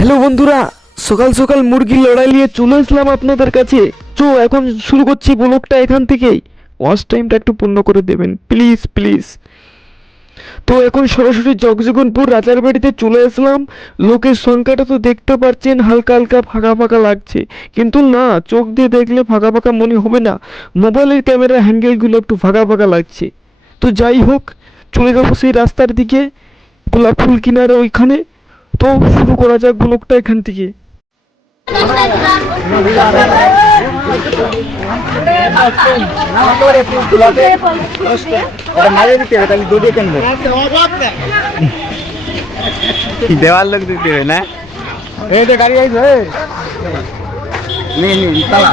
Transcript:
Hello বন্ধুরা, সকাল সকাল মুরগির লড়াই নিয়ে চলে আসলাম আপনাদের কাছে। চো, এখন শুরু করছি ব্লগটা এখান থেকেই। ওয়াচ টাইমটা একটু পূর্ণ করে দেবেন। প্লিজ প্লিজ তো এখন সরাসরি জগজীবনপুর রাজার বাড়িতে চলে আসলাম। লোকের সংখ্যাটা তো দেখতে পাচ্ছেন, হালকা হালকা ফাঁকা ফাঁকা লাগছে। কিন্তু না, চোখ দিয়ে দেখলে ফাঁকা ফাঁকা মনে হবে না। মোবাইলের ক্যামেরার হ্যান্ডেলগুলো একটু ফাঁকা ফাঁকা লাগছে। তো যাই হোক, চলে যাব সেই রাস্তার দিকে, গোলাপ ফুল কিনারে ওইখানে। তো শুরু করা যাক ব্লগটা এখান থেকে। দেওয়ার লোক দিতে হবে না? এই যে গাড়ি আইছে নে নে তালা